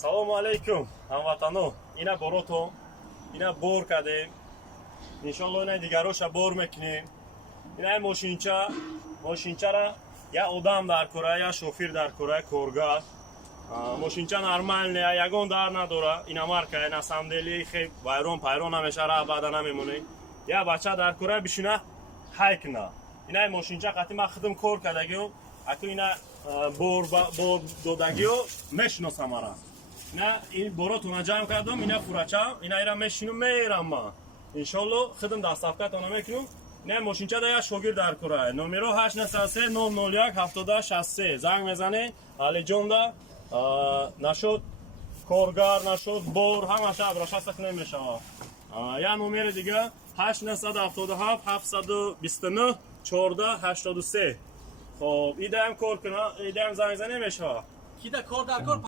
салому алайкум ҳамватано. Ина борото ина бор кардем, иншолло ина дигароша бор мекунем. ина мошинчара я одам дар кора, я шофир дар кора, коргар. мошинча нормальне, ягон дар надора. Ина марка ина сандели хеб вайрон пайрон намеша, ра баъда намемоне. Я бача дар кора бишуна хайкна. ина мошинча қати ма худум кор кардагио, аку ина бор додагио мешиносамара. ина ин боротуна ҷамъ кардам, ина фурача, ина ира мешину мерам ма. иншолло худум дастафкатона мекунам. ина мошинча да я шогирд дар кора. номеро 893 001 7063 занг мезане. алиҷонда нашуд коргар, нашуд бор, ҳамаша абрашаста намешава. я номери дига 877 729 1483. خب ایده هم کار کنه، ایده هم زنگ زنه میشه. کی ده کار در کار